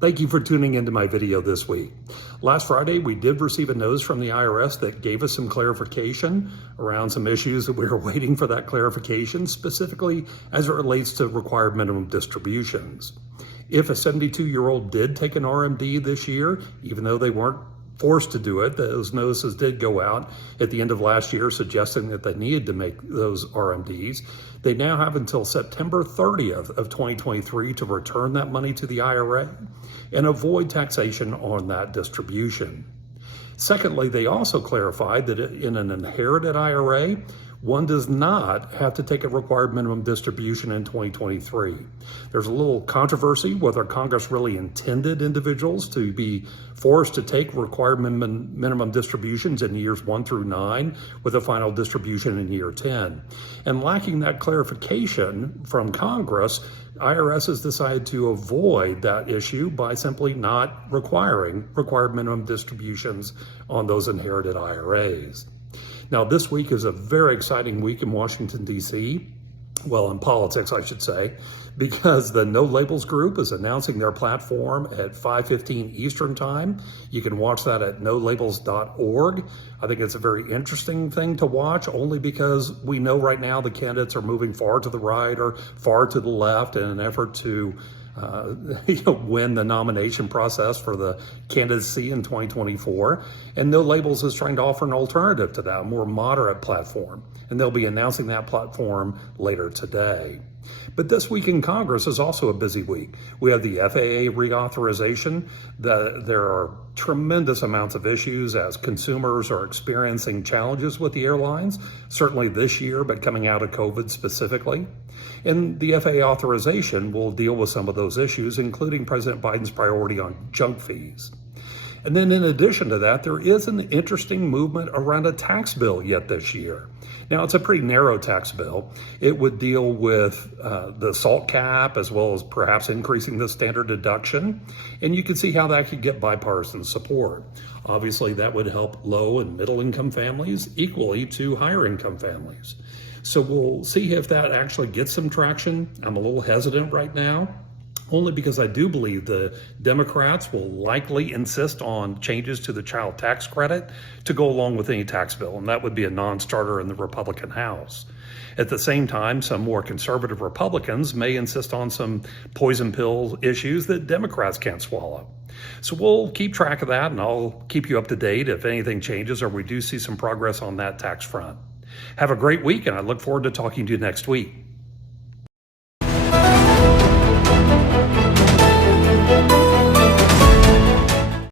Thank you for tuning into my video this week. Last Friday, we did receive a notice from the IRS that gave us some clarification around some issues that we were waiting for that clarification, specifically as it relates to required minimum distributions. If a 72-year-old did take an RMD this year, even though they weren't forced to do it, those notices did go out at the end of last year suggesting that they needed to make those RMDs. They now have until September 30th of 2023 to return that money to the IRA and avoid taxation on that distribution. Secondly, they also clarified that in an inherited IRA, one does not have to take a required minimum distribution in 2023. There's a little controversy whether Congress really intended individuals to be forced to take required minimum distributions in years 1 through 9 with a final distribution in year 10. And lacking that clarification from Congress, IRS has decided to avoid that issue by simply not requiring required minimum distributions on those inherited IRAs. Now, this week is a very exciting week in Washington, D.C., well, in politics, I should say, because the No Labels Group is announcing their platform at 5:15 Eastern Time. You can watch that at nolabels.org. I think it's a very interesting thing to watch, only because we know right now the candidates are moving far to the right or far to the left in an effort to win the nomination process for the candidacy in 2024. And No Labels is trying to offer an alternative to that, a more moderate platform. And they'll be announcing that platform later today. But this week in Congress is also a busy week. We have the FAA reauthorization. There are tremendous amounts of issues as consumers are experiencing challenges with the airlines, certainly this year, but coming out of COVID specifically. And the FAA authorization will deal with some of those issues, including President Biden's priority on junk fees. And then in addition to that, there is an interesting movement around a tax bill yet this year. Now, it's a pretty narrow tax bill. It would deal with the SALT cap as well as perhaps increasing the standard deduction. And you can see how that could get bipartisan support. Obviously, that would help low and middle income families equally to higher income families. So we'll see if that actually gets some traction. I'm a little hesitant right now, only because I do believe the Democrats will likely insist on changes to the child tax credit to go along with any tax bill, and that would be a non-starter in the Republican House. At the same time, some more conservative Republicans may insist on some poison pill issues that Democrats can't swallow. So we'll keep track of that, and I'll keep you up to date if anything changes or we do see some progress on that tax front. Have a great week, and I look forward to talking to you next week.